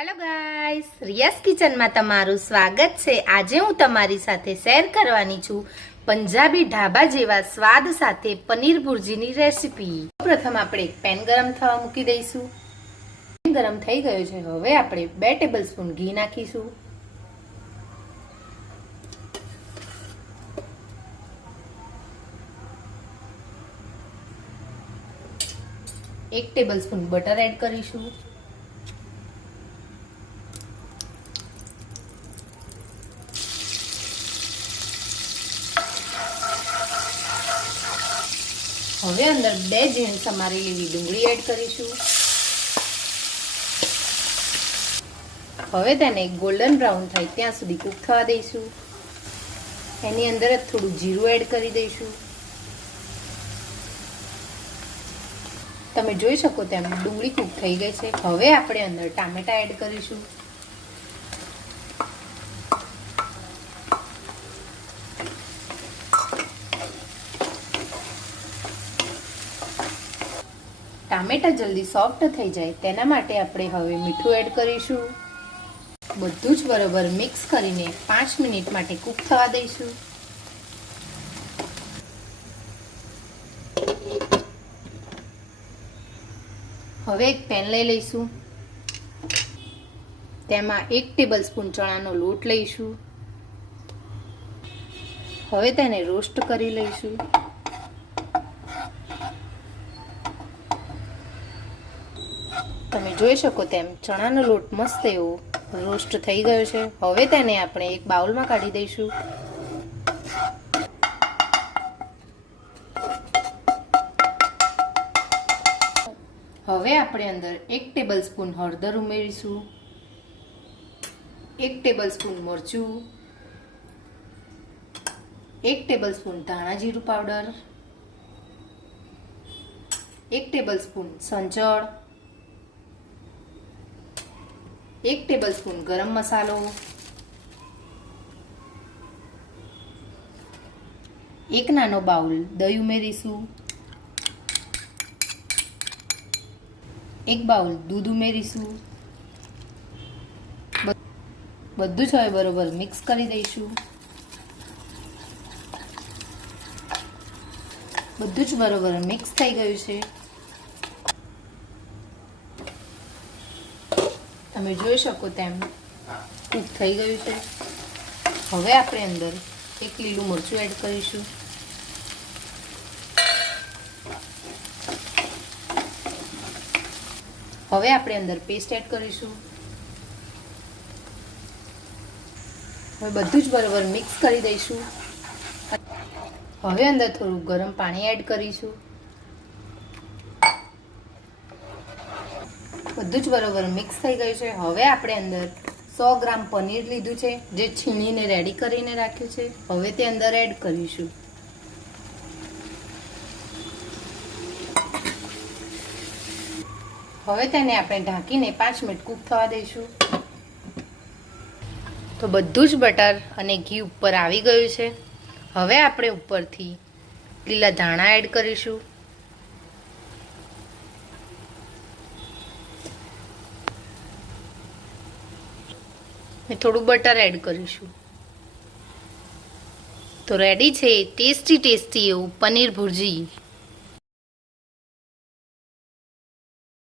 Hello guys, રિયાસ કિચનમાં તમારું સ્વાગત છે। આજે હું તમારી સાથે શેર કરવાની છું પંજાબી ઢાબા જેવા સ્વાદ સાથે પનીર ભુરજીની રેસીપી। પ્રથમ આપણે એક પેન ગરમ થવા મૂકી દઈશું। પેન ગરમ થઈ ગયો છે। હવે આપણે 2 ટેબલસ્પૂન ઘી નાખીશું। એક ટેબલસ્પૂન બટર એડ કરીશું। હવે અંદર 2 ઝીણી સમારેલી ડુંગળી એડ કરીશું। હવે તેને ગોલ્ડન બ્રાઉન થાય ત્યાં સુધી કૂક થવા દઈશું। એની અંદર જ થોડું જીરું એડ કરી દઈશું। તમે જોઈ શકો તેમ ડુંગળી કૂક થઈ ગઈ છે। હવે આપણે અંદર ટામેટા એડ કરીશું। ટામેટા જલ્દી સોફ્ટ થઈ જાય તેના માટે આપણે હવે મીઠું એડ કરીશું। બધું જ બરોબર મિક્સ કરીને 5 મિનિટ માટે કૂક થવા દઈશું। હવે એક પેન લઈ લઈશું। તેમાં 1 ટેબલસ્પૂન ચણાનો લોટ લઈશું। હવે તેને રોસ્ટ કરી લઈશું। તમે જોઈ શકો તેમ ચણાનો લોટ મસ્ત એવો રોસ્ટ થઈ ગયો છે। હવે તેને આપણે એક બાઉલમાં કાઢી દઈશું। હવે આપણે અંદર 1 ટેબલસ્પૂન હળદર ઉમેરીશું, 1 ટેબલસ્પૂન મરચું, 1 ટેબલસ્પૂન ધાણા જીરું પાવડર, 1 ટેબલસ્પૂન સંચળ, 1 ટેબલસ્પૂન ગરમ મસાલો, 1 નાનો બાઉલ દહીં ઉમેરીશું, 1 બાઉલ દૂધ ઉમેરીશું। બધું જ હવે બરોબર મિક્સ કરી દઈશું। બધું જ બરોબર મિક્સ થઈ ગયું છે। તમે જોઈ શકો તેમ કૂક થઈ ગયું છે। હવે આપણે અંદર 1 લીલું મરચું એડ કરીશું। હવે આપણે અંદર પેસ્ટ એડ કરીશું। હવે બધું જ બરાબર મિક્સ કરી દઈશું। હવે અંદર થોડું ગરમ પાણી એડ કરીશું। બધું જ બરાબર મિક્સ થઈ ગયું છે। હવે આપણે અંદર 100 ગ્રામ પનીર લીધું છે, જે છીણીને રેડી કરીને રાખ્યું છે। હવે તે અંદર એડ કરીશું। હવે તેને આપણે ઢાંકીને 5 મિનિટ કૂક થવા દઈશું। તો બધું જ બટર અને ઘી ઉપર આવી ગયું છે। હવે આપણે ઉપરથી લીલા ધાણા એડ કરીશું। થોડું બટર એડ કરીશું। તો રેડી છે ટેસ્ટી એવું પનીર ભુરજી।